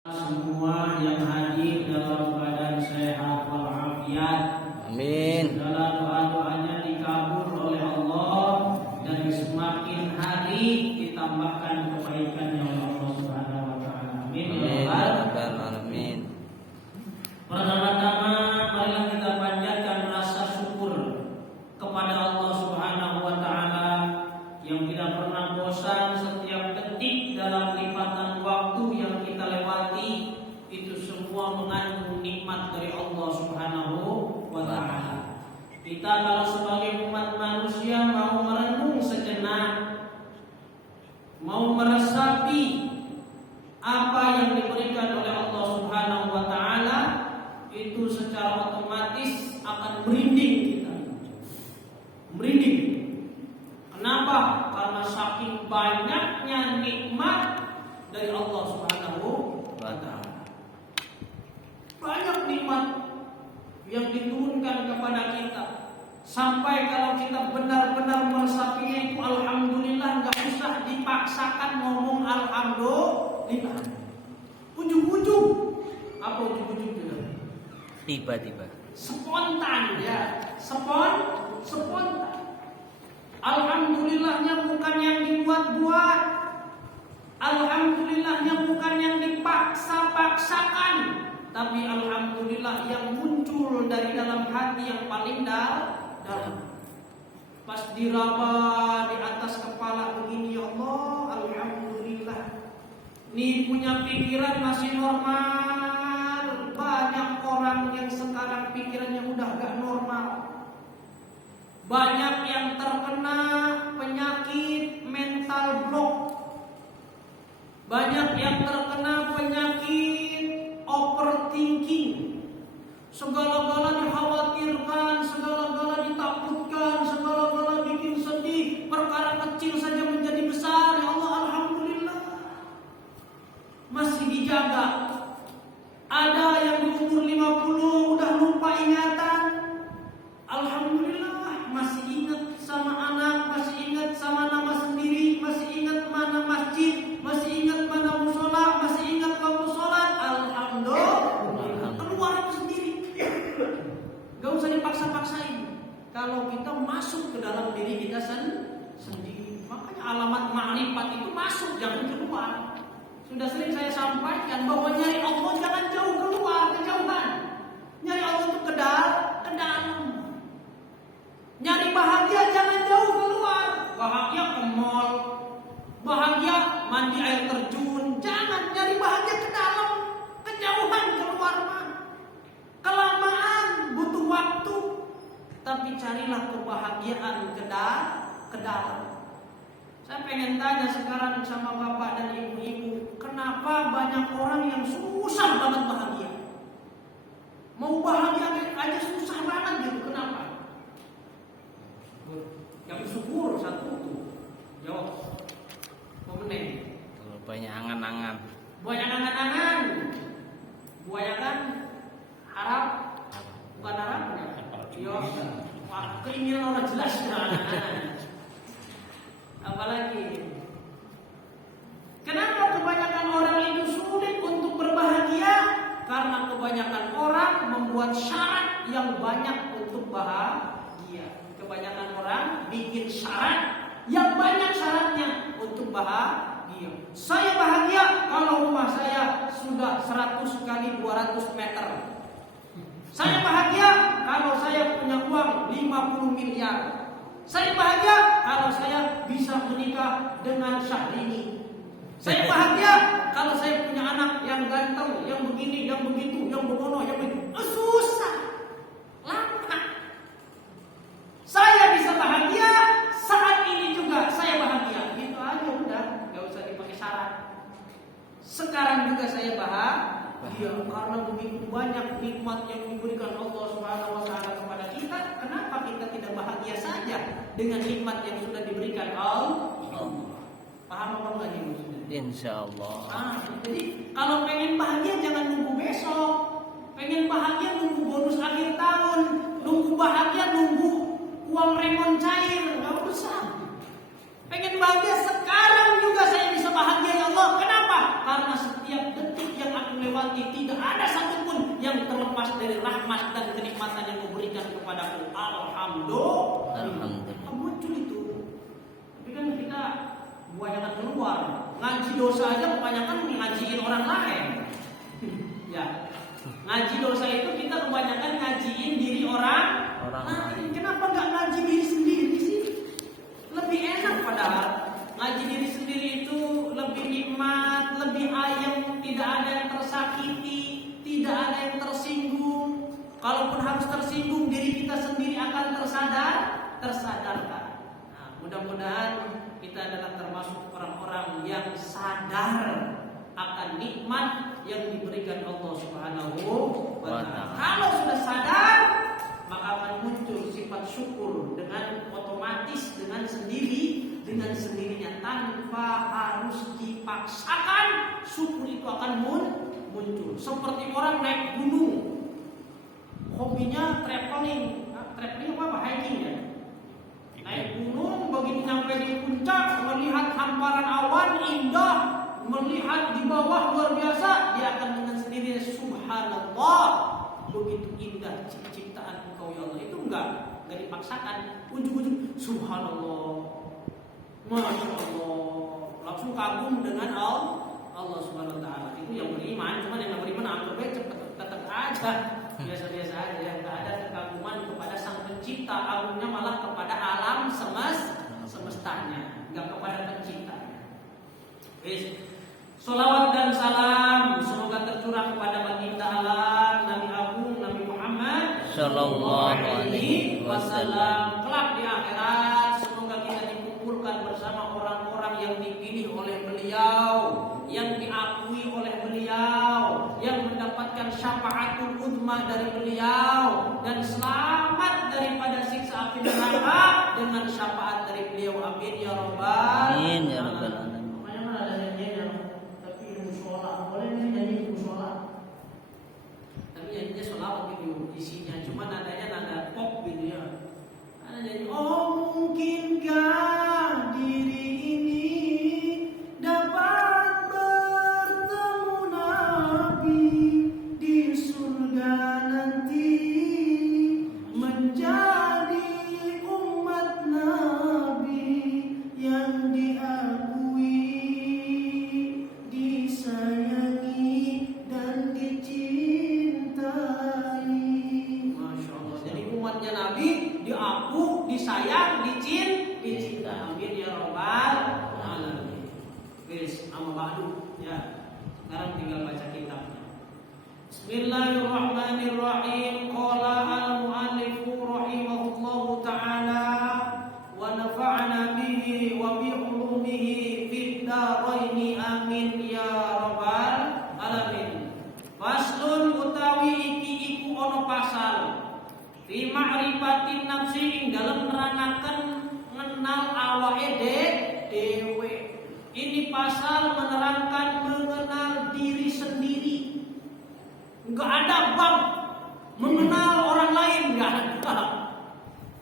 Semua yang hadir dalam keadaan sehat walafiat. Amin. Segala doa-doanya dikabul oleh Allah dan semakin hari ditambahkan kebaikannya oleh Allah Subhanahu wa taala. Amin. Amin. Ya Rabbal alamin. Pertama-tama marilah kita panjatkan rasa syukur kepada Allah Subhanahu wa taala yang tidak pernah bosan setiap detik dalam lipatan waktu yang kita lewati. Itu semua mengandung nikmat dari Allah Subhanahu wa taala. Kita kalau sebagai umat manusia mau merenung sejenak, mau meresapi apa yang diberikan oleh Allah Subhanahu wa taala, itu secara otomatis akan merinding kita. Merinding. Kenapa? Karena saking banyaknya nikmat dari Allah Subhanahu wa taala. Banyak nikmat yang diturunkan kepada kita, sampai kalau kita benar-benar meresapinya itu alhamdulillah, nggak usah dipaksakan ngomong alhamdulillah. Ujung-ujung apa ujung-ujung itu? Tiba-tiba. Spontan ya, spontan. Alhamdulillahnya bukan yang dibuat-buat. Alhamdulillahnya bukan yang dipaksa-paksakan, tapi alhamdulillah yang muncul dari dalam hati yang paling dalam. Pas diraba di atas kepala begini, ya Allah, alhamdulillah. Nih punya pikiran masih normal. Banyak orang yang sekarang pikirannya udah gak normal. Banyak yang terkena penyakit mental block. Banyak yang terkena penyakit overthinking. Segala-gala dikhawatirkan, segala-gala ditakutkan, segala-gala bikin sedih. Perkara kecil saja menjadi besar. Ya Allah, alhamdulillah masih dijaga. Ada yang di umur 50 udah lupa ingatan. Alhamdulillah masih ingat sama anak, masih ingat sama nama sendiri, masih ingat mana masjid, masih ingat mana musola, masih ingat waktu sholat. Alhamdulillah, keluar itu sendiri. Gak usah dipaksa-paksain. Kalau kita masuk ke dalam diri kita sendiri, makanya alamat ma'rifat itu masuk, jangan keluar. Sudah sering saya sampaikan bahwa nyari Allah jangan jauh keluar, kejauhan. Nyari Allah itu ke dalam. Nyari bahagia jangan jauh keluar. Bahagia ke mall, bahagia mandi air terjun. Jangan, nyari bahagia ke dalam, kejauhan keluar mah. Kelamaan butuh waktu, tapi carilah kebahagiaan ke dalam. Saya pengen tanya sekarang sama bapak dan ibu-ibu, kenapa banyak orang yang susah banget bahagia? Mau bahagia aja susah banget gitu, kenapa? Yang bersyukur satu tuh, jawab. Pemenang. Banyak angan-angan. Banyak angan-angan. Kebanyakan harap, bukan harap ya. Yo, keinginan orang jelas angan-angan. Apalagi, kenapa kebanyakan orang itu sulit untuk berbahagia? Karena kebanyakan orang membuat syarat yang banyak untuk bahagia. Kebanyakan orang bikin syarat yang banyak syaratnya untuk bahagia. Saya bahagia kalau rumah saya sudah 100 kali 200 meter. Saya bahagia kalau saya punya uang 50 miliar. Saya bahagia kalau saya bisa menikah dengan Syahrini. Saya bahagia kalau saya punya anak yang ganteng, yang begini, yang begitu, yang begono, yang begitu. Susah, lama. Saya bisa bahagia saat ini juga saya bahagia. Gitu aja udah, gak usah dipakai syarat. Sekarang juga saya bahagia karena begitu banyak nikmat yang diberikan Allah Subhanahu wa taala kepada kita. Kenapa kita tidak bahagia saja dengan nikmat yang sudah diberikan Allah? Paham apa enggak nih maksudnya? Insyaallah. Jadi kalau pengen bahagia jangan nunggu besok. Pengen bahagia nunggu bonus akhir tahun, nunggu bahagia nunggu uang remon cair, enggak usah. Pengen bahagia sekarang juga saya bisa bahagia ya Allah. Kenapa? Karena setiap detik yang aku melewati, tidak ada satupun yang terlepas dari rahmat dan kenikmatan yang Kau berikan kepadaku. Alhamdulillah. Muncul itu. Tapi kan kita kebanyakan keluar, ngaji dosa aja kebanyakan ngajiin orang lain. Ya, ngaji dosa itu kita kebanyakan ngajiin diri orang lain. Kenapa nggak ngaji diri sendiri sih? Lebih enak padahal. Ngaji diri sendiri itu lebih nikmat, lebih ayem, tidak ada yang tersakiti, tidak ada yang tersinggung. Kalaupun harus tersinggung, diri kita sendiri akan tersadarkan. Nah, mudah-mudahan kita adalah termasuk orang-orang yang sadar akan nikmat yang diberikan Allah Subhanahu wa Ta'ala. Kalau sudah sadar, maka akan muncul sifat syukur dengan otomatis, dengan sendirinya tanpa harus dipaksakan. Syukur itu akan muncul. Seperti orang naik gunung, hobinya traveling apa? Hiking ya. Naik gunung, begitu nyampe di puncak, melihat hamparan awan indah, melihat di bawah luar biasa, dia akan dengan sendirinya subhanallah, begitu indah ciptaan Engkau ya Allah. Itu enggak dipaksakan. Ujung-ujung subhanallah, masya Allah, langsung kagum dengan Allah Subhanahu wa Ta'ala. Itu yang beriman. Cuman yang beriman anggap aja tetap aja biasa-biasa aja, yang enggak ada kekaguman kepada Sang Pencipta. Agungnya malah kepada alam semestanya, enggak kepada penciptanya. Salawat dan salam semoga tercurah kepada baginda Allah Nabi Agung Nabi Muhammad sallallahu alaihi wasallam. Kelak di akhirat semoga kita dikumpulkan bersama orang-orang yang dipilih oleh beliau, yang diakui oleh beliau, yang mendapatkan syafaatul uzma dari beliau, dan selamat daripada siksa api neraka dengan syafaat dari beliau. Amin ya rabbal alamin. Isinya cuma nadanya nada pop gitu ya. Ada jadi mungkinkah diri ini dapat bertemu Nabi di surga nanti, menjadi umat Nabi yang diakui, disayangi dan dicintai. Umatnya Nabi diaku, disayang, dicinta. Amin ya rabbal alamin. Guys, amma ba'du ya. Sekarang tinggal baca kitabnya. Bismillahirrahmanirrahim. Qala al-mu'allifu rahimahullahu ta'ala wa nafa'ana bihi wa bi ulumihi fid dharain amin ya rabbal alamin. Faslun utawi iki iku ono pasal fi ma'rifatin nafsi ing dalam menerangkan mengenal awake dhewe. Ini pasal menerangkan mengenal diri sendiri. Enggak ada bab mengenal orang lain, enggak ada.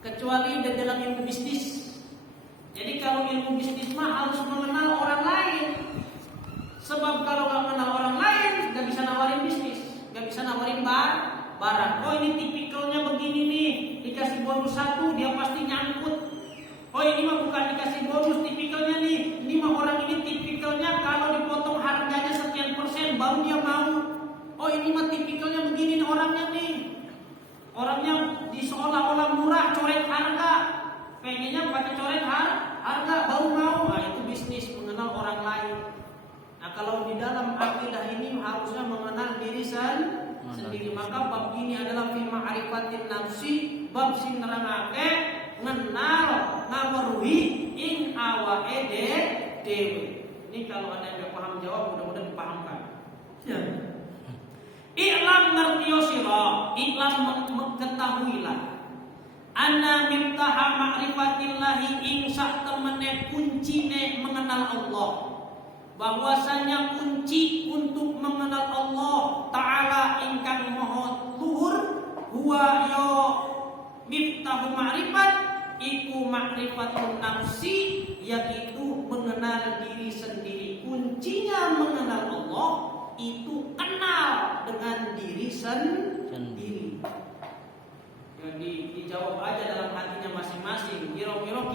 Kecuali di dalam ilmu bisnis. Jadi kalau ilmu bisnis mah harus mengenal orang lain. Sebab kalau enggak mengenal orang lain, enggak bisa nawarin bisnis, enggak bisa nawarin barang. Oh ini tipikalnya begini nih, dikasih bonus 1 dia pasti nyangkut. Oh ini mah bukan dikasih bonus, tipikalnya nih, ini mah orang ini tipikalnya kalau dipotong harganya sekian persen baru dia mau. Oh ini mah tipikalnya begini nih orangnya nih, orangnya di seolah-olah murah, coret harga, pengennya pakai coret harga baru mau. Nah itu bisnis, mengenal orang lain. Nah kalau di dalam akidah ini harusnya mengenal diri sendiri. Maka bab ini adalah fi ma'rifatin nafsi, bab sing nerangake ngenal ngaweruhi ing awake dhewe. Ini kalau ada yang paham jawab mudah-mudahan dipahamkan. Ya. I'lam ngertiyo sira, i'lam mengetahuilah. Anna miftaha ma'rifatillahi ing sak temene kuncine mengenal Allah. Bahwasanya kunci untuk mengenal Allah Ta'ala ingkang maha luhur huwa ya miftahu ma'rifat iku ma'rifatun nafsi, yaitu mengenal diri sendiri. Kuncinya mengenal Allah itu kenal dengan diri sendiri. Jadi dijawab aja dalam hatinya masing-masing. Kira-kira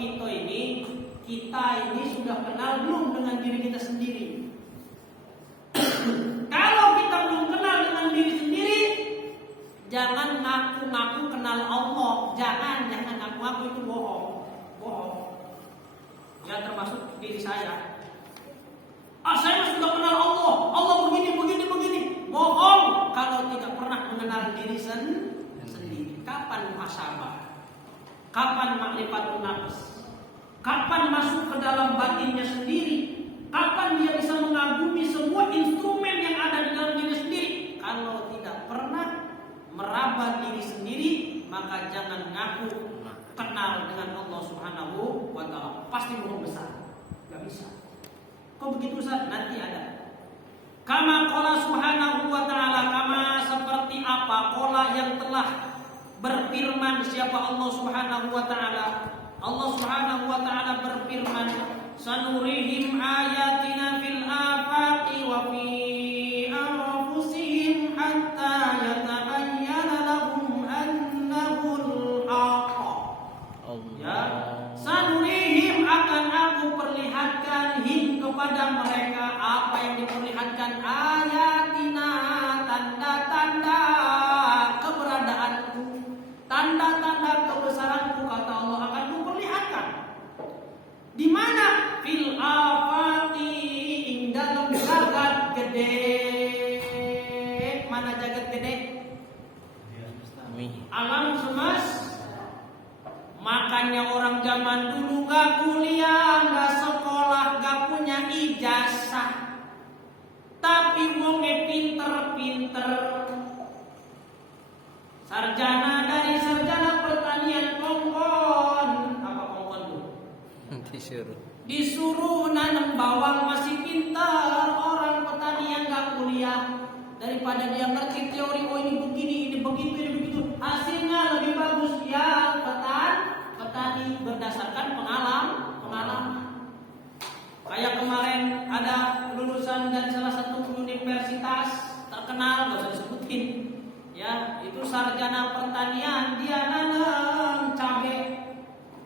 kita ini sudah kenal belum dengan diri kita sendiri? Kalau kita belum kenal dengan diri sendiri, jangan ngaku-ngaku kenal Allah. Jangan ngaku-ngaku, itu bohong. Ya, termasuk diri saya. Saya sudah kenal Allah. Allah begini. Bohong kalau tidak pernah mengenal diri sendiri. Kapan muhasabah? Kapan ma'rifatun nafs? Kapan masuk ke dalam batinnya sendiri? Kapan dia bisa mengagumi semua instrumen yang ada di dalam diri sendiri? Kalau tidak pernah meraba diri sendiri, maka jangan ngaku kenal dengan Allah Subhanahu wa Ta'ala. Pasti bohong besar. Gak bisa. Kok begitu Ustaz? Nanti ada. Kama qala Subhanahu wa Ta'ala, kama seperti apa qala yang telah berfirman siapa Allah Subhanahu wa Ta'ala. Allah Subhanahu wa Ta'ala berfirman, sanurihim ayatina fil afaqi wa fi anfusihim hatta yatabayyana lahum annahu al-haq. Ya, sanurihim akan aku perlihatkan kepada mereka apa yang diperlihatkan ayatina, tanda-tanda keberadaanku, tanda-tanda kebesaranku, kata Allah, akan kuperlihatkan. Di mana? Fil afaqi, dalam jagat gede. Mana jagat gede? Alam semesta. Makanya orang zaman dulu gak kuliah, gak sekolah, gak punya ijazah, tapi wonge pinter-pinter. Sarjana dari sarjana pertanian kongkon. Apa kongkon tuh? Disuruh nanam bawang, masih pintar. Orang petani yang gak kuliah, daripada dia ngerti teori, oh ini begini, ini begitu, ini begitu, hasilnya lebih bagus. Ya, petani berdasarkan pengalaman. Kayak kemarin ada lulusan dari salah satu universitas terkenal, gak usah disebutin. Ya, itu sarjana pertanian, dia nanam cabai.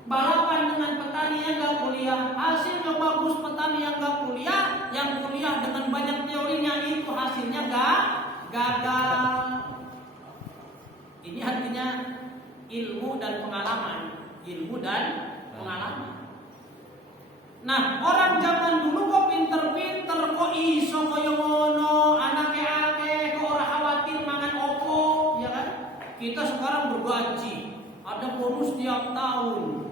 Balapan dengan petani yang gak kuliah, hasilnya bagus. Petani yang gak kuliah, yang kuliah dengan banyak teorinya, itu hasilnya gagal. Ini artinya ilmu dan pengalaman. Nah, orang zaman dulu kok pinter-pinter, kok iso kaya ngono, anake-ake kok ora khawatir mangan opo, ya kan? Kita sekarang bergaji, ada bonus tiap tahun,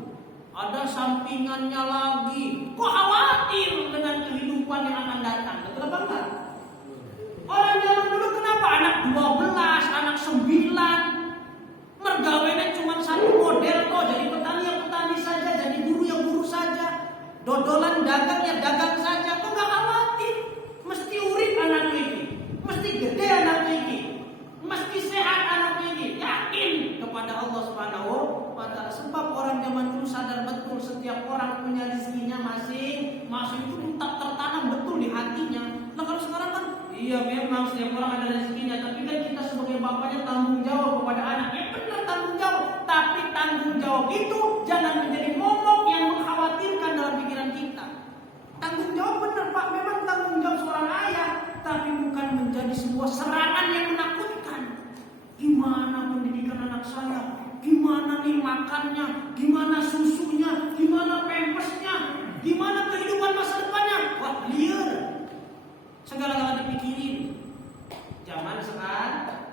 ada sampingannya lagi. Kok khawatir dengan kehidupan yang akan datang? Betul apa enggak? Orang zaman dulu kenapa anak 12, anak 9 mergawenya cuma satu model kok, jadi petani ya petani saja, jadi guru ya guru saja, dodolan dagang ya dagang saja. Kok gak khawatir? Mesti urip anak ini, mesti gede anak ini, mesti sehat anak ini. Yakin kepada Allah Subhanahu wa Ta'ala. Sebab orang zaman dulu sadar betul setiap orang punya rezekinya masing-masing, itu tak tertanam betul di hatinya. Nah kalau sekarang kan iya memang setiap orang ada rezekinya, tapi kan kita sebagai bapaknya tanggung jawab kepada anaknya. Tanggung jawab, tapi tanggung jawab itu jangan menjadi momok yang mengkhawatirkan dalam pikiran kita. Tanggung jawab benar Pak, memang tanggung jawab seorang ayah, tapi bukan menjadi sebuah serangan yang menakutkan. Gimana pendidikan anak saya? Gimana nih makannya? Gimana susunya? Gimana pampasnya? Gimana kehidupan masa depannya? Wah, liar. Segala-galanya dipikirin. Zaman sekarang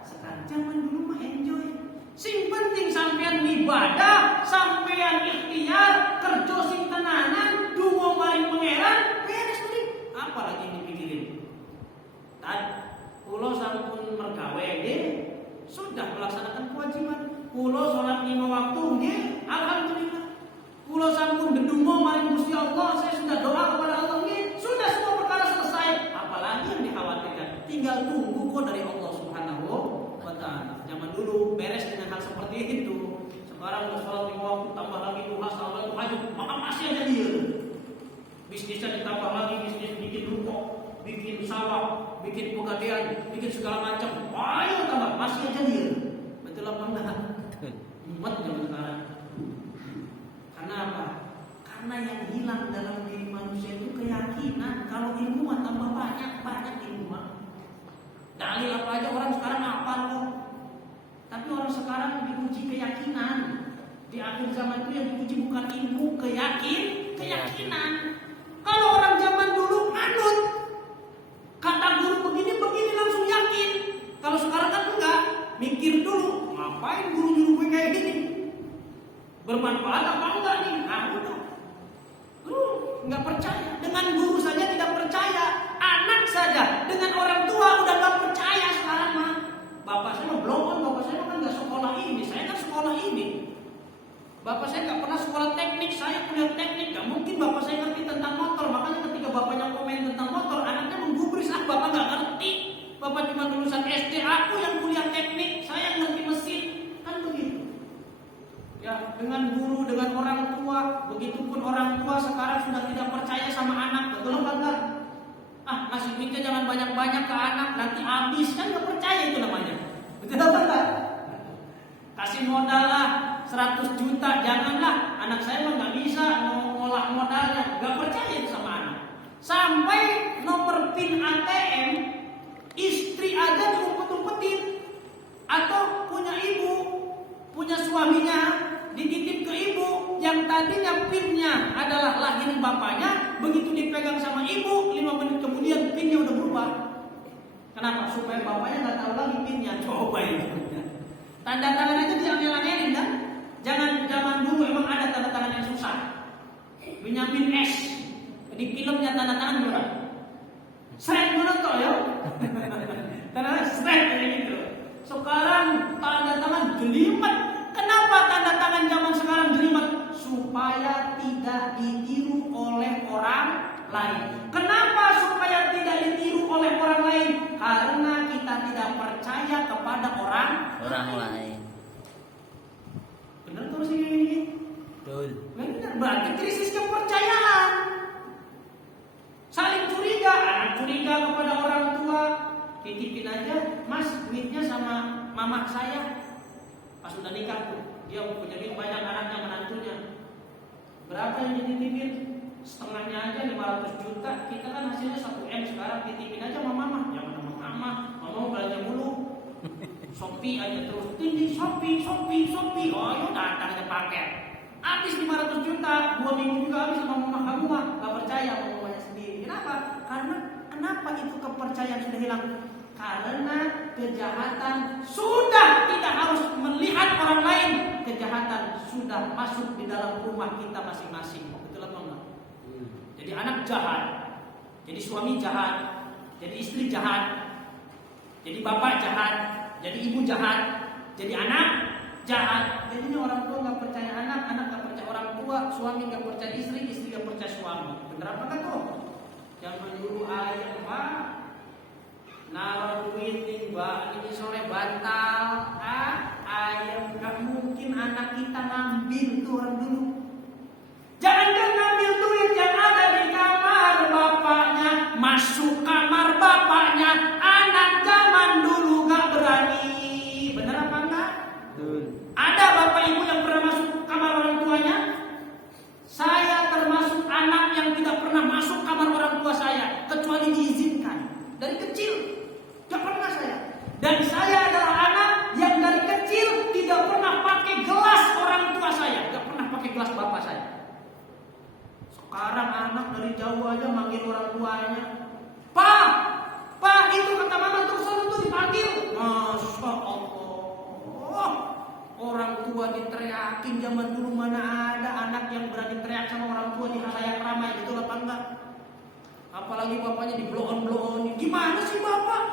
zaman dulu mah enjoy. Sing penting sampean ibadah, sampean ikhtiar, kerja sing tenanan, dungo maring pangeran, beres nih. Apa lagi yang dipikirin? Kulo sampun mergawe nggih, sudah melaksanakan kewajiban. Kulo salat 5 waktu nggih, alhamdulillah. Kulo sampun ndedonga maring Gusti Allah, saya sudah doa kepada Allah nggih, sudah semua perkara selesai. Apalagi yang dikhawatirkan? Tinggal tunggu kok dari Allah Subhanahu wa Ta'ala. Zaman dulu beres dengan hal seperti itu. Sekarang udah sholat 5 waktu, tambah lagi duha, salat hajat, maka masih aja dia. Bisnisnya ditambah lagi, bisnis bikin ruko. bikin sawah, bikin pegadaian, bikin segala macam. Ayo tambah, masih aja dia. Betul apa enggak? Umat zaman sekarang. Karena apa? Karena yang hilang dalam diri manusia itu keyakinan. Kalau ilmu mah tambah banyak ilmu mah. Dalil apa aja orang sekarang hafal kok. Tapi orang sekarang diuji keyakinan. Di akhir zaman itu yang diuji bukan ilmu, keyakinan. Kalau orang zaman dulu manut, kata guru begini langsung yakin. Kalau sekarang kan enggak, mikir dulu, ngapain guru nyuruh gue kayak gini? Bermanfaat apa enggak nih? Udah. Enggak percaya. Dengan guru saja tidak percaya. Anak saja dengan orang tua udah enggak percaya sekarang mah. Bapak saya mah belum, bapak saya kan enggak sekolah ini, saya kan sekolah ini. Bapak saya nggak pernah sekolah teknik, saya kuliah teknik. Gak mungkin bapak saya ngerti tentang motor. Makanya ketika bapaknya komen tentang motor, anaknya menggubris, bapak nggak ngerti. Bapak cuma lulusan SD, aku yang kuliah teknik, saya ngerti mesin. Kan begitu. Ya, dengan guru, dengan orang tua, begitupun orang tua sekarang sudah tidak percaya sama anak. Betul apa enggak? Ngasih duitnya jangan banyak-banyak ke anak, nanti habis. Kan nggak percaya itu namanya. Betul apa enggak? Kasih modal 100 juta, janganlah, anak saya mah nggak bisa ngolah modalnya, nggak percaya sama anak. Sampai nomor PIN ATM istri aja diumpet-umpetin, atau punya ibu, punya suaminya dititip ke ibu yang tadinya PIN-nya adalah lahir bapaknya, begitu dipegang sama ibu 5 menit kemudian PIN-nya udah berubah. Kenapa? Supaya bapaknya nggak tahu lagi PIN-nya. Coba ini. Tanda tangan aja diambil-ambilin kan? Jangan zaman dulu emang ada tanda tangan yang susah. Benyamin S. Di filmnya tanda tangan berapa? Seret menonton ya. Tanda tangan seret kayak gitu. Sekarang tanda tangan jelimet. Kenapa tanda tangan zaman sekarang jelimet? Supaya tidak ditiru oleh orang lain. Kenapa supaya tidak ditiru oleh orang lain? Karena kita tidak percaya kepada orang lain. Benar terus ini. Betul. Benar, berarti krisis kepercayaan. Saling curiga, anak curiga kepada orang tua. Titipin aja, Mas, duitnya sama mama saya. Pas udah nikah tuh, dia punya duit banyak, anaknya menantunya. Berapa yang dititipin? Setengahnya aja 500 juta. Kita kan hasilnya 1 M sekarang, titipin aja sama mama. Jangan sama mama mau belanja mulu. Shopee aja terus, tinggi Shopee. Oh, yaudah datangnya paket. Habis 500 juta, 2 minggu juga habis sama mama kamu mah. Gak percaya sama mamanya sendiri. Kenapa? Karena kenapa itu kepercayaan sudah hilang? Karena kejahatan sudah tidak harus melihat orang lain. Kejahatan sudah masuk di dalam rumah kita masing-masing. Betul apa enggak? Jadi anak jahat, jadi suami jahat, jadi istri jahat, jadi bapak jahat, jadi ibu jahat, jadi anak jahat. Jadi orang tua nggak percaya anak nggak percaya orang tua, suami nggak percaya istri nggak percaya suami. Bener apa kan tuh? Jangan nyuruh ayam pak, naruh duit ini sore bantal, ayam nggak mungkin anak kita ngambil tuh orang dulu. Jangan ngambil duit yang ada di kamar bapaknya, masuk kamar bapaknya. Anak zaman dulu gak berani. Bener apa enggak? Betul. Ada bapak ibu yang pernah masuk kamar orang tuanya? Saya termasuk anak yang tidak pernah masuk kamar orang tua saya, kecuali diizinkan. Dari kecil gak pernah saya. Dan saya adalah anak yang dari kecil tidak pernah pakai gelas orang tua saya, gak pernah pakai gelas bapak saya. Sekarang anak dari jauh aja manggil orang tuanya, Pak, itu kata mama terus tuh dipanggil. Masya Allah, orang tua diteriakin. Zaman dulu mana ada anak yang berani teriak sama orang tua di halayak ramai, betul apa enggak? Apalagi bapaknya dibloon-bloon. Gimana sih bapak?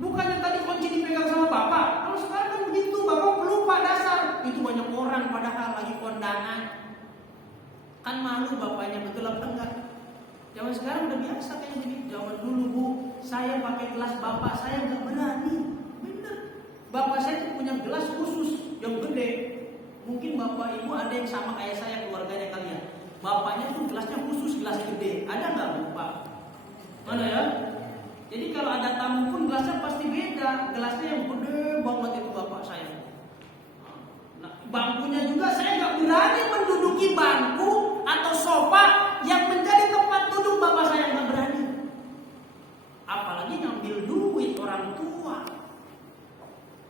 Bukannya tadi kunci dipegang sama bapak? Kalau sekarang kan begitu, bapak pelupa dasar. Itu banyak orang padahal lagi kondangan. Kan malu bapaknya, betul apa enggak? Zaman sekarang udah biasa kayak gini. Zaman dulu bu, saya pakai gelas bapak saya nggak berani. Bener. Bapak saya tuh punya gelas khusus yang gede. Mungkin bapak ibu ada yang sama kayak saya keluarganya kalian. Bapaknya tuh gelasnya khusus, gelas gede. Ada nggak bu pak? Mana ya? Jadi kalau ada tamu pun gelasnya pasti beda. Gelasnya yang gede banget itu bapak saya. Nah, bangkunya juga saya nggak berani menduduki bangku atau sofa yang menjadi tempat duduk bapak saya, nggak berani. Apalagi ngambil duit orang tua.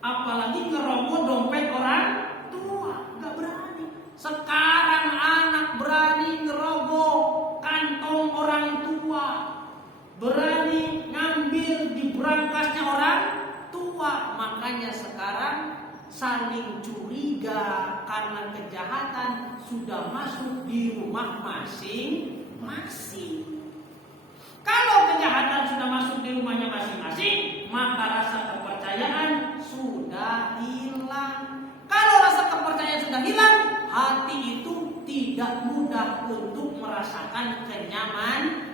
Apalagi ngerobot dompet orang tua, nggak berani. Sekarang anak berani ngerobot kantong orang tua, berani ngambil di berangkasnya orang tua. Makanya sekarang saling curiga karena kejahatan sudah masuk di rumah masing-masing. Kalau kejahatan sudah masuk di rumahnya masing-masing, maka rasa kepercayaan sudah hilang. Kalau rasa kepercayaan sudah hilang, hati itu tidak mudah untuk merasakan kenyamanan.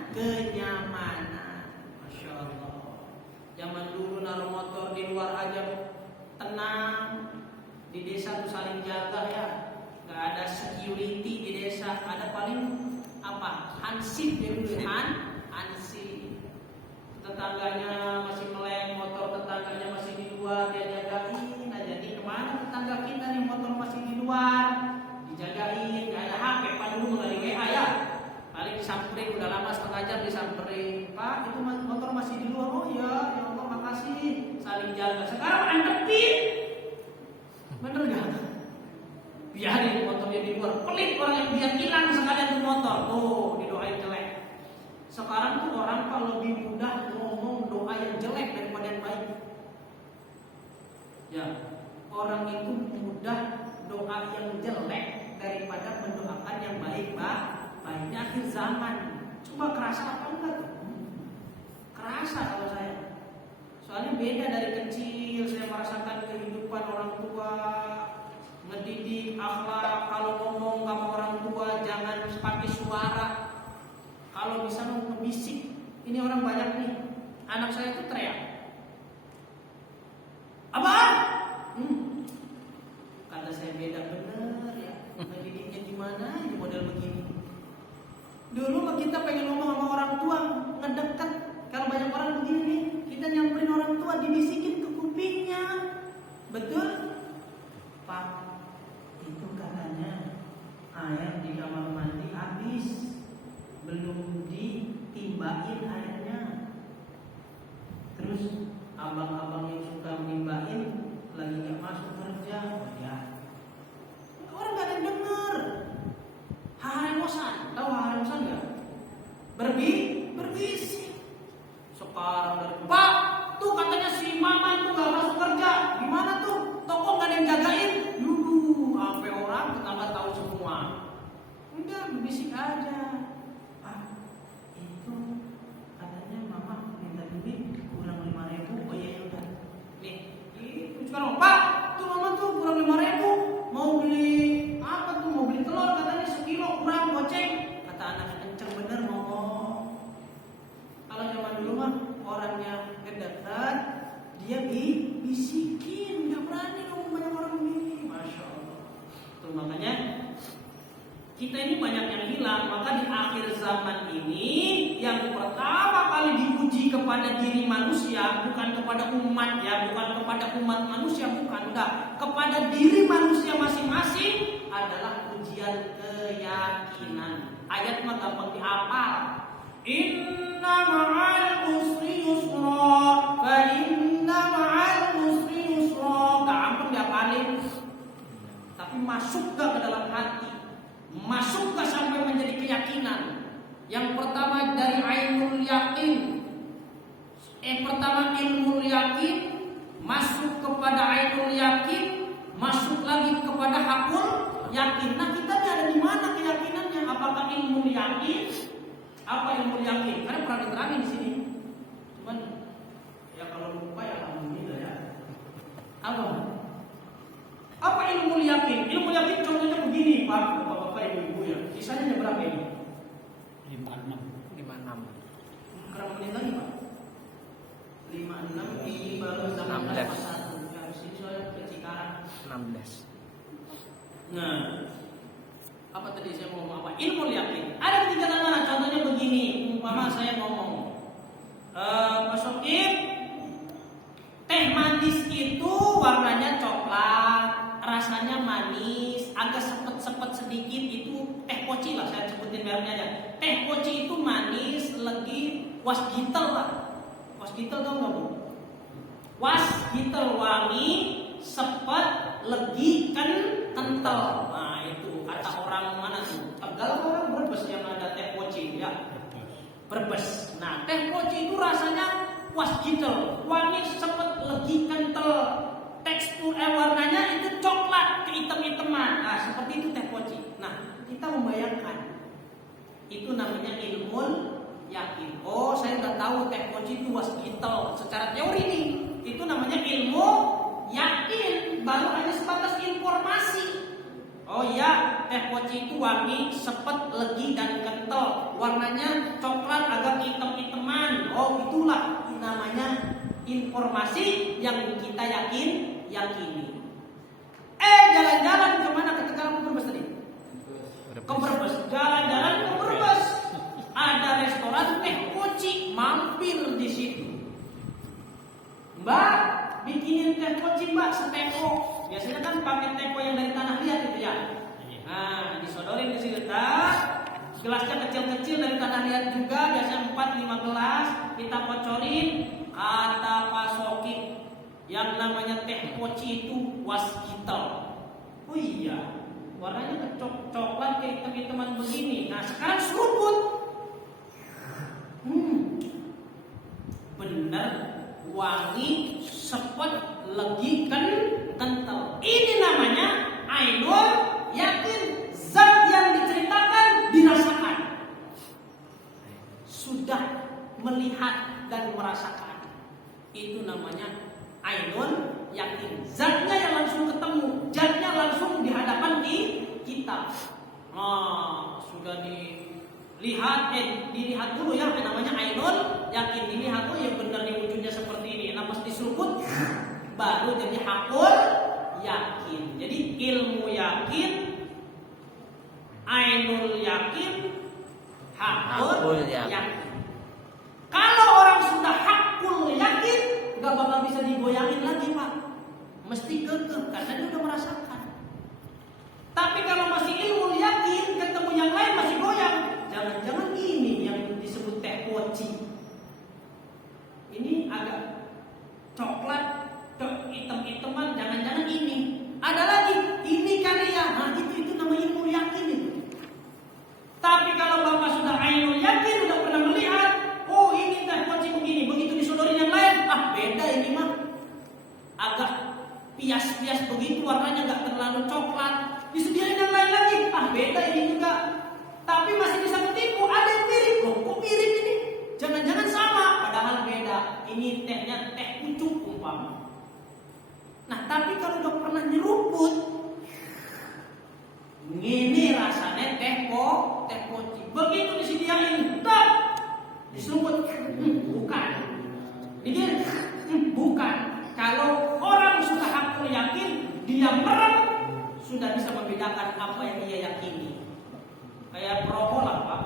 Masya Allah. Zaman dulu naruh motor di luar aja tenang. Di desa tuh saling jaga ya. Gak ada security di desa. Ada paling apa? Hansip ya dulu, Hansip. Tetangganya masih meleng, motor tetangganya masih di luar, dia jagain aja. Nih kemana tetangga kita nih, motor masih di luar, dijagain. Gak ada HP, Pak dulu nggak di WA ya. Paling disamperin, udah lama setengah jam disamperin. Pak, itu motor masih di luar. Oh iya, ya Allah makasih. Saling jaga. Sekarang antepin, bener gak? Biarin motornya di luar. Pelit orang yang biar hilang sekalian tuh motor. Oh, didoain jelek. Sekarang tuh orang kalau lebih mudah ngomong doa yang jelek daripada yang baik. Ya, orang itu mudah doa yang jelek daripada mendoakan yang baik, Pak. Baiknya akhir zaman. Coba kerasa apa enggak tuh? Kerasa kalau saya. Soalnya beda dari kecil saya merasakan kehidupan orang tua, ngedidik akhlak. Kalau ngomong sama orang tua jangan pakai suara. Kalau bisa ngebisik. Ini orang banyak nih. Anak saya itu teriak. Abang! Kata saya beda bener ya. Ngedidiknya gimana ini model begini. Dulu mah kita pengen ngomong sama orang tua ngedekat. Kalau banyak orang begini nih, kita nyamperin orang tua dibisikin ke kupingnya. Betul? Pak, itu katanya air di kamar mandi habis, belum ditimbain airnya. Terus abang-abang yang suka nimbain lagi gak masuk kerja. Ya, orang gak ada yang denger. Haremosan, tahu haremosan gak? Berbisik. Sekarang dari Pak, tuh katanya si Mama tuh gak masuk kerja. Gimana tuh? Toko gak ada yang jagain. Sampai orang tetangga tahu semua. Udah berbisik aja. Pak, itu katanya Mama minta duit kurang 5.000. Oh iya udah. Nih, itu sekarang Pak, tuh Mama tuh kurang 5.000. Mau beli apa tuh? Mau beli telur katanya sekilo kurang goceng. Kata anaknya kenceng bener ngomong. Kalau zaman dulu mah orangnya ngedekat, dia bisikin, nggak berani ngomong banyak orang begini. Masya Allah. Tuh makanya kita ini banyak yang hilang. Maka di akhir zaman ini yang pertama kali diuji kepada diri manusia, bukan kepada umat ya, bukan kepada umat manusia, bukan, udah kepada diri manusia masing-masing adalah ujian keyakinan. Ayat mah gampang dihafal. Inna ma'al usri yusra, fa inna ma'al usri yusra. Gampang dihafalin. Tapi masuk gak ke dalam hati? Masuk gak sampai menjadi keyakinan? Yang pertama dari ainul yakin. Pertama ilmu yakin, masuk kepada ainul yakin, masuk lagi kepada hakul yakin. Nah kita ini ada di mana keyakinannya? Apakah ilmu yakin? Apa ilmu yakin? Karena pernah diterangin di sini. Cuman ya kalau lupa ya alhamdulillah ya. Apa ilmu yakin? Ilmu yakin contohnya begini, Pak, Bapak, Ibu-ibu ya. Sisanya berapa ini? 56. Berapa menit lagi, Pak? 56 ini baru 16 ya, habis ini soalnya ke Cikarang. 16. Nah, apa tadi saya mau ngomong apa? Ilmu yakin. Ada tiga mana? Contohnya begini, umpama saya ngomong Mas Sokim, teh manis itu warnanya coklat, rasanya manis, agak sepet-sepet sedikit, itu teh poci lah, saya sebutin mereknya aja. Teh poci itu manis, legi, wasgitel lah. Wasgitel tau nggak Bu? Wasgitel wangi, sepet, legi, kental. Nah itu kata orang mana tuh? Tegal orang Brebes yang ada teh poci ya. Brebes. Nah teh poci itu rasanya wasgitel, wangi, sepet, legi, kental. Tekstur warnanya itu coklat, kehitam-hitaman. Nah seperti itu teh poci. Nah kita membayangkan itu namanya ilmu yakin. Oh saya udah tahu teh poci itu wasgitel. Secara teori nih itu namanya ilmu yakin, baru hanya sebatas informasi. Oh iya, teh poci itu wangi, sepet, legi, dan kental. Warnanya coklat, agak hitam-hitaman. Oh itulah namanya informasi yang kita yakini. Jalan-jalan kemana ketika ke Brebes tadi? Ke Brebes. Jalan-jalan ke Brebes. Ada restoran teh poci, mampir di situ. Mbak, bikinin teh poci Mbak seteko. Biasanya kan pakai teko yang dari tanah liat gitu ya. Nah, disodorin di situ. Gelasnya kecil-kecil dari tanah liat juga, biasanya 4-5 gelas, kita kocorin. Kata Pak Sokim, yang namanya teh poci itu wasgitel. Oh iya, warnanya coklat kayak teman-teman begini. Nah, sekarang seruput. Bener, wangi, sepet, legi, kental. Ini namanya ainul yakin, zat yang diceritakan dirasakan. Sudah melihat dan merasakan. Itu namanya ainul yakin. Zatnya yang langsung ketemu, zatnya langsung di hadapan kita. Sudah dilihat dulu ya, namanya ainul yakin. Dilihat tuh yang benar di wujudnya seperti ini. Nah pas diseruput baru jadi hakul yakin. Jadi ilmu yakin, ainul yakin, hakul yakin. Kalau orang sudah hakul yakin, gak bakal bisa digoyangin lagi Pak. Mesti kekeh karena dia udah merasakan. Tapi kalau masih ilmu yakin, ketemu yang lain masih goyang. Jangan-jangan ini yang disebut teh poci. Ini agak coklat, hitam-hitaman, jangan-jangan ini. Ada lagi, ini kali ya. Nah itu namanya ilmu yakin itu. Tapi kalau Bapak sudah ainul yakin, udah pernah melihat, oh ini teh poci begini, begitu disodorin yang lain, beda ini mah. Agak pias-pias begitu, warnanya gak terlalu coklat. Disediain yang lain lagi, beda ini juga. Tapi masih bisa ketipu, ada yang mirip. Loh kok mirip ini? Jangan-jangan sama, padahal beda. Ini tehnya teh pucuk umpama. Nah tapi kalau udah pernah nyeruput, ini rasanya teh poci. Begitu disediain, diseruput, bukan. Ini bukan. Kalau orang sudah hakul yakin, dia merem, sudah bisa membedakan apa yang dia yakini. Kayak perokok lah Pak.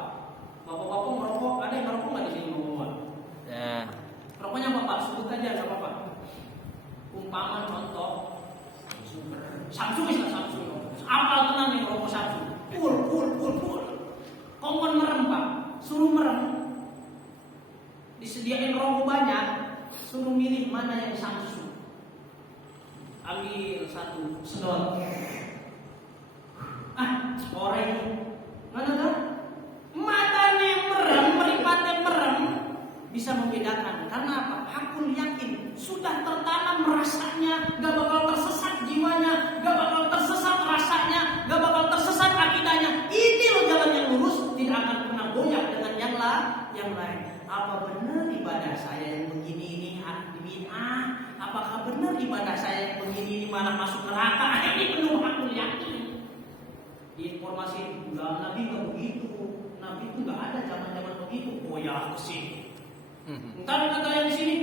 Bapak-bapak merokok, ada yang merokok nggak di sini Bapak? Ya. Rokoknya apa Pak? Sebut aja nggak apa-apa. Umpama contoh Samsung istilah Samsung. Apal tenang nih rokok Samsung. Pul. Kongkon merem Pak. Suruh merem. Disediain rokok banyak. Suruh milih mana yang Samsung. Ambil satu sedot. Oranye. Mana kan? Matanya merem, meripatnya merem, bisa membedakan. Karena apa? Hakul yakin, sudah tertanam rasanya, gak bakal tersesat jiwanya, gak bakal tersesat rasanya, gak bakal tersesat akidahnya. Ini loh jalan yang lurus, tidak akan pernah goyah dengan yang lain. Apa benar ibadah saya yang begini ini bid'ah? Apakah benar ibadah saya yang begini ini malah masuk neraka? Ini penuh hakul yakin. Informasi Nabi nggak begitu. Nabi itu nggak ada zaman begitu. Oh ya ke sini. Ntar kata yang di sini,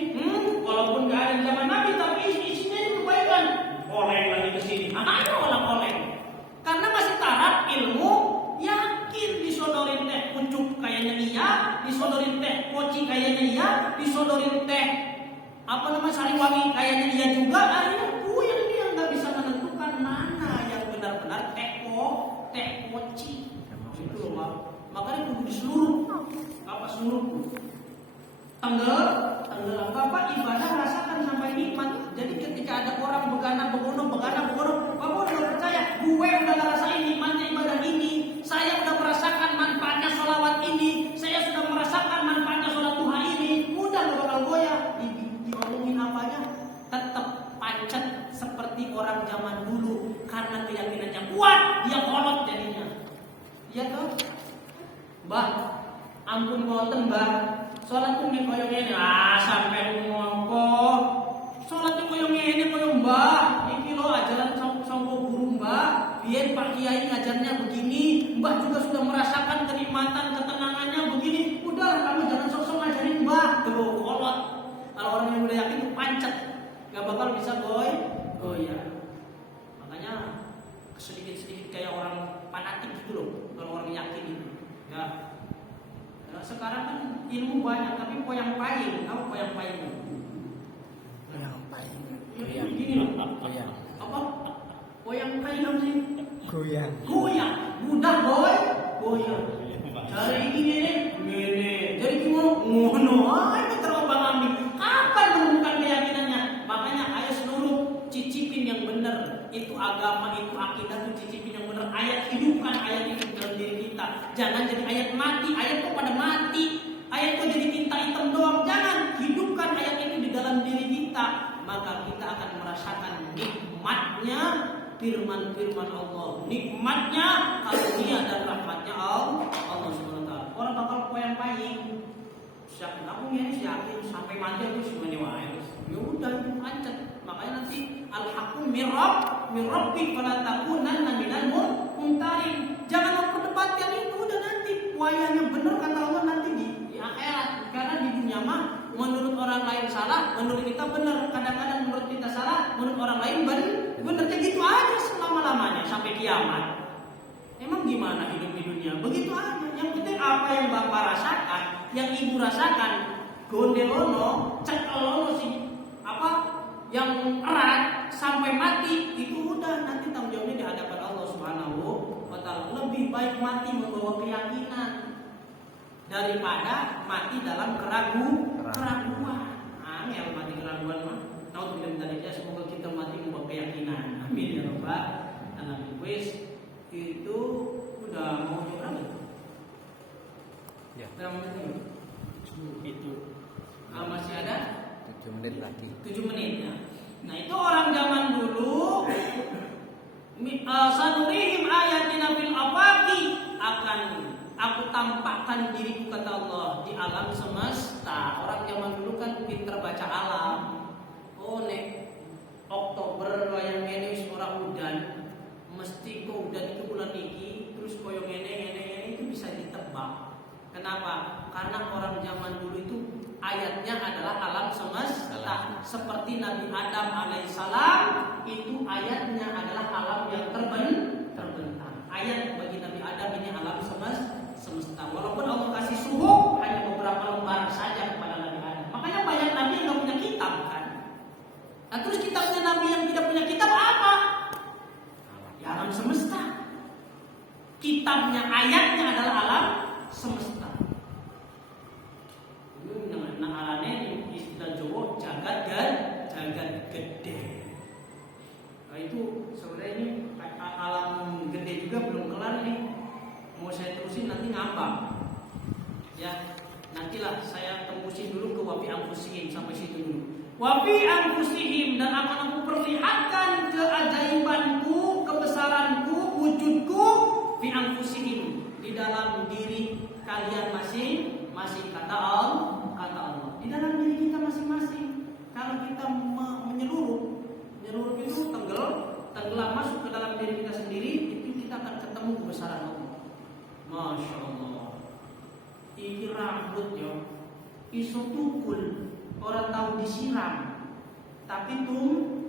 walaupun nggak ada zaman Nabi, tapi isinya ini kebaikan. Oleng lagi ke sini. Ayo oleng. Karena masih taraf ilmu yakin. Disodorin teh pucuk kayaknya iya, disodorin teh poci kayaknya iya, disodorin tenggelam. Bapak ibadah rasakan sampai nikmat. Jadi ketika ada orang begana begono, Bapak udah percaya, gue udah ngerasain nikmatnya ibadah ini. Saya udah merasakan manfaatnya sholawat ini. Saya sudah merasakan manfaatnya sholat duha ini. Udah gak bakal goyah. Diomongin apanya, tetap pancet seperti orang zaman dulu. Karena keyakinannya kuat, dia kolot jadinya. Iya toh? Mbah, ampun ngoten mbah. Sholat tuh koyo ngene, sampai ngompo. Sholat tuh koyo ngene koyo mbah. Iki lo ajaran sangko guru mbah. Biar Pak Kiai ngajarnya begini, mbah juga sudah merasakan kenikmatan ketenangannya begini. Udahlah kamu jangan sok-sok ngajarin mbah. Tuh kolot. Kalau orang yang udah yakin tuh pancet, gak bakal bisa ya. Makanya sedikit-sedikit kayak orang fanatik gitu loh. Kalau orang yakin itu, ya. Sekarang kan ilmu banyak, tapi poyang payung. Apa poyang payung? Poyang payung. Ya, begini loh. Goyang. Apa? Poyang payung sih? Goyang. Mudah boy. Goyang. Dari ini. Jadi ngono. Itu terombang-ambing. Kapan menemukan keyakinannya? Makanya ayo seluruh cicipin yang benar. Itu agama, itu akidah, itu cicipin yang benar. Ayat hidupkan ayat itu dalam diri kita. Jangan jadi ayat mati. Ayat kok pada mati. Ayat kok jadi tinta hitam doang. Jangan hidupkan ayat ini di dalam diri kita. Maka kita akan merasakan nikmatnya firman-firman Allah. Nikmatnya karunia dan rahmatnya Allah SWT. Orang bakal poyang-paying. Siapa kamu ya yakin sampai mati aku semuanya wae. Ya udah itu pancet. Makanya nanti al-haqqu min rabbik fala takunanna minal mumtarin. Jangan memperdebatkan itu, udah nanti wayahnya benar kata Allah nanti di akhirat. Karena di dunia mah menurut orang lain salah, menurut kita benar. Kadang-kadang menurut kita salah, menurut orang lain benar. Kayak gitu aja selama-lamanya sampai kiamat. Emang gimana hidup di dunia? Begitu aja. Yang penting apa yang Bapak rasakan, yang Ibu rasakan, gondelono, cekelono sih yang erat sampai mati, itu udah nanti tanggung jawabnya di hadapan Allah Subhanahu wa Ta'ala. Lebih baik mati membawa keyakinan daripada mati dalam keraguan. Angel mati keraguan mah. Semoga kita mati membawa keyakinan. Amin ya rabbal alamin. Wis itu udah mau berapa? Ya. Berapa menit? Itu. Masih ada? 7 menit lagi. 7 menit ya. Nah itu orang zaman dulu. Sanurihim ayatina fil afaqi, akan aku tampakkan diriku kata Allah di alam semesta. Orang zaman dulu kan pinter baca alam. Oh nek Oktober wayang ngene wis ora udan, mesti kok udan itu bulan iki, terus koyo ngene itu bisa ditebak. Kenapa? Karena orang zaman dulu itu ayatnya adalah alam semesta. Seperti Nabi Adam alaihissalam, itu ayatnya adalah alam yang terbentang. Ayat bagi Nabi Adam ini alam semesta. Walaupun Allah kasih suhu hanya beberapa lembar saja kepada Nabi Adam. Makanya banyak Nabi yang tidak punya kitab kan. Nah terus kitabnya Nabi yang tidak punya kitab apa? Ya alam semesta. Kitabnya ayatnya adalah alam semesta. Nah alane istilah Jawa jagat gede. Nah itu sebenarnya ini alam gede juga belum kelar nih. Mau saya terusin nanti ngambang. Ya, nantilah saya tembusin dulu ke wafi anfusihim sampai situ dulu. Wafi anfusihim, dan akan aku perlihatkan keajaibanku, kebesaranku, wujudku fi anfusihim, di dalam diri kalian masing-masing kata Allah. Di dalam diri kita masing-masing. Kalau kita menyeluruh itu tenggelam masuk ke dalam diri kita sendiri, itu kita akan ketemu kebesaran Allah. Masya Allah. Ini rambut ya, iso tukul, orang tahu disiram, tapi tum.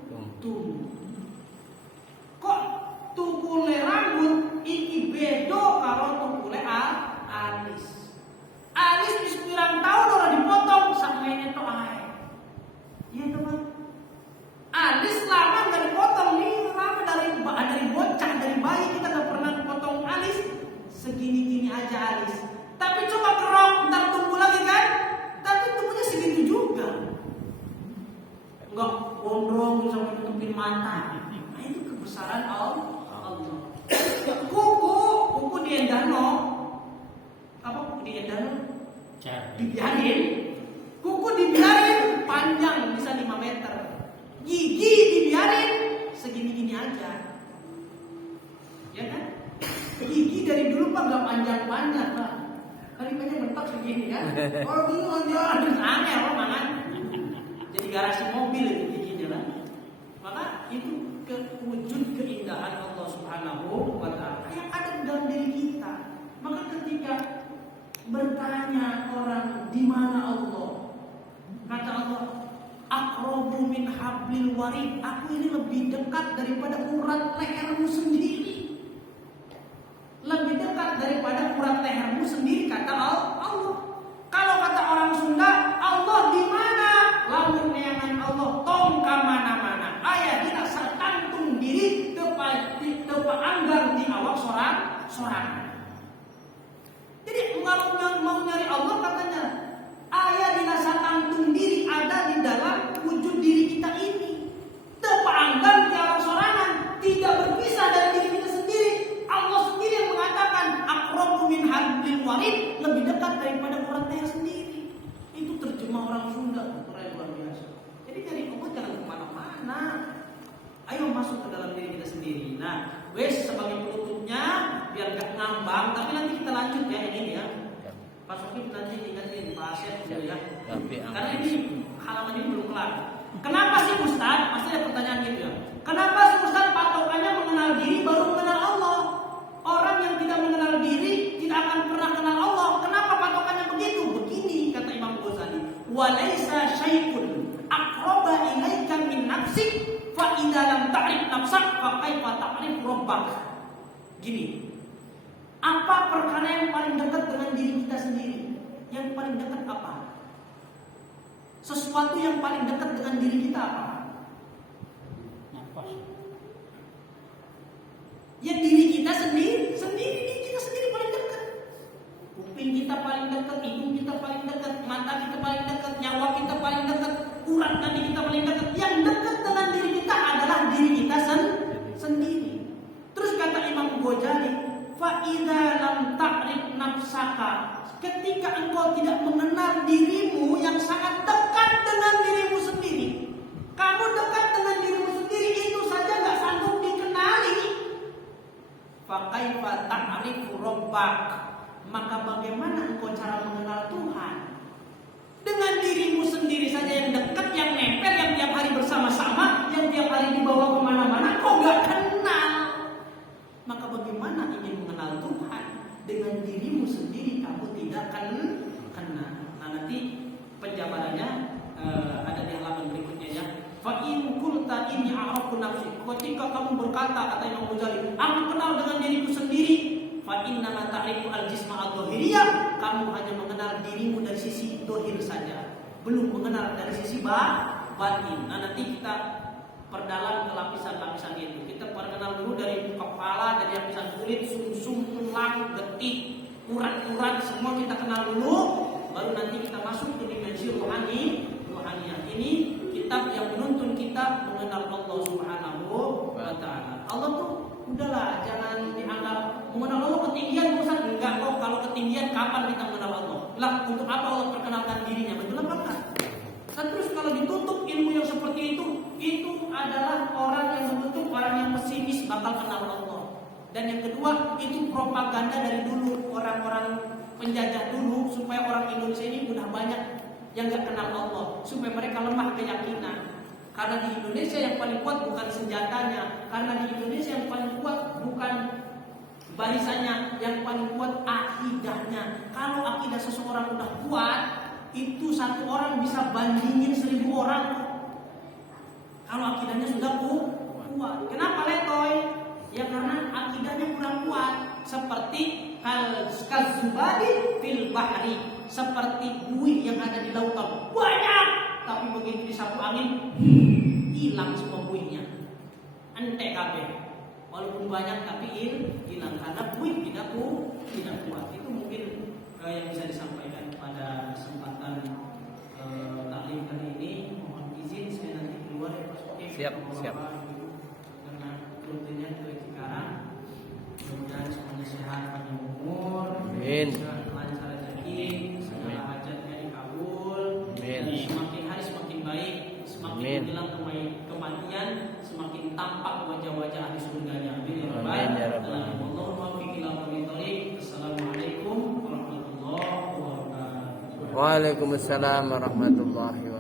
Kok tukule rambut iki bedo karo tukule alis. Alis wis pirang tahun ora dipotong sampe entuk ae. Iya teman. Alis lama enggak dipotong nih, lama dari bocah, dari bayi kita enggak pernah potong alis. Segini-gini aja alis. Tapi coba kerok, ntar tumbuh lagi kan? Tapi tumbuhnya enggak gondrong sampai tutupin mata. Nah itu kebesaran Allah. Kuku diendano. Apa kuku diendano? Dibiarin. Kuku dibiarin panjang bisa 5 meter. Gigi dibiarin segini-gini aja. Ya kan? Gigi dari dulu Pak gak panjang-panjang Pak. Kali banyak mentok segini kan. Kalau dulu anjir aneh apa mangan. Jadi garasi mobil itu giginya lah. Maka itu wujud keindahan Allah Subhanahu wa taala yang ada di dalam diri kita. Maka ketika bertanya orang di mana Allah, kata Allah, aqrabu min hablil warid. Aku ini lebih dekat daripada urat lehermu sendiri. Lebih dekat daripada urat lehermu sendiri, kata Allah. Kalau kata orang Sunda, Allah di mana? Lamun neangan Allah tong ka mana-mana. Aya dina satantung diri tepa anggar di awak sorangan. Jadi kalau mau nyari Allah katanya, aya dina satantung diri ada di dalam wujud diri kita ini. Tepa anggar di awak sorangan, tidak berpisah dari diri kita sendiri. Allah sendiri yang mengatakan aqrabu min hablil warid, lebih dekat daripada urat leher sendiri. Itu terjemah orang Sunda, keren luar biasa. Jadi nyari Allah jangan kemana-mana. Ayo masuk ke dalam diri kita sendiri. Nah, sebagai penutupnya biar gak ngambang, tapi nanti kita lanjut ya ini ya. Pak Sofif nanti ingatin Pak Asyad gitu ya. Karena ini halaman ini belum kelar. Kenapa sih Ustaz? Pasti ada pertanyaan gitu ya. Kenapa sih Ustaz patokannya mengenal diri baru mengenal Allah? Orang yang tidak mengenal diri tidak akan pernah kenal Allah. Kenapa patokannya begitu? Begini kata Imam Ghazali, "Walaisa syai'un aqraba ilaika min nafsik fa idza lam ta'rif nafsak fa kaifa ta'rif rabbak." Gini. Apa perkara yang paling dekat dengan diri kita sendiri? Yang paling dekat apa? Sesuatu yang paling dekat dengan diri kita apa? Ya diri kita sendiri kita sendiri paling dekat. Kuping kita paling dekat, hidung kita paling dekat, mata kita paling dekat, nyawa kita paling dekat, urat nadi kita paling dekat. Yang dekat dengan diri kita adalah diri kita sendiri. Terus kata Imam Ghazali, fa idza lam ta'rif nafsaka, ketika engkau tidak mengenal dirimu yang sangat dekat dengan dirimu sendiri. Kamu dekat dengan dirimu sendiri itu saja enggak sanggup dikenali. Fa kaifa ta'rifu rabbak, maka bagaimana engkau cara mengenal Tuhan? Dengan dirimu sendiri saja yang dekat, yang nempel, yang tiap hari bersama-sama, yang tiap hari dibawa kemana-mana, kau gak kenal. Maka bagaimana ingin mengenal Tuhan? Dengan dirimu sendiri kamu tidak kenal. Nah nanti penjabarannya ada di halaman berikutnya ya. Fa in qulta inni a'rafu nafsi, ketika kamu berkata, kata Imam Ghazali, aku kenal dengan diriku sendiri, fa inna ma ta'rifu al-jisma al-dhahiriyah, kamu hanya mengenal dirimu dari sisi dohir saja, belum mengenal dari sisi batin. Nah nanti kita perdalam ke lapisan-lapisan itu. Kita perkenal dulu dari kepala, dari lapisan kulit, sumsum, tulang, getih, urat-urat, semua kita kenal dulu. Baru nanti kita masuk ke dimensi rohaniah. Ini kitab yang menuntun kita mengenal Allah Subhanahu wa taala. Allah tuh udahlah, jangan dianggap mengenal Allah ketinggian. Ustaz, enggak kok. Kalau ketinggian kapan kita mengenal Allah? Lah, untuk apa Allah perkenalkan dirinya? Betul apa enggak? Dan terus kalau ditutup ilmu yang seperti itu adalah orang yang menutup, orang yang pesimis bakal kenal Allah. Dan yang kedua, itu propaganda dari dulu, orang-orang penjajah dulu, supaya orang Indonesia ini udah banyak yang gak kenal Allah, supaya mereka lemah keyakinan. Karena di Indonesia yang paling kuat bukan senjatanya, karena di Indonesia yang paling kuat bukan barisannya, yang paling kuat akidahnya. Kalau akidah seseorang udah kuat, itu satu orang bisa bandingin 1000 orang. Kalau akidahnya sudah kuat. Kenapa letoy? Ya karena akidahnya kurang kuat. Seperti kal-zubadi fil bahri, seperti buih yang ada di lautan banyak, tapi begitu disapu angin hilang semua buihnya. Ente kabeh. Walaupun banyak tapi hilang karena buih tidak kuat. Itu mungkin yang bisa disampaikan pada kesempatan taklim kali ini. Mohon izin saya nanti Siap, siap. Dengan rutinnya ke Cikarang. Mudah-mudahan semuanya sehat panjang umur. Amin. Lancar rezeki, segala hajatnya dikabul. Amin. Dan semakin hari semakin baik, semakin Amin. menjelang kematian, semakin tampak wajah-wajah ahli surganya. Amin ya rabbal Amin ya rabbal alamin. Wallahu muwaffiq ila aqwamit thoriq. Assalamualaikum warahmatullahi wabarakatuh. Waalaikumsalam warahmatullahi wabarakatuh.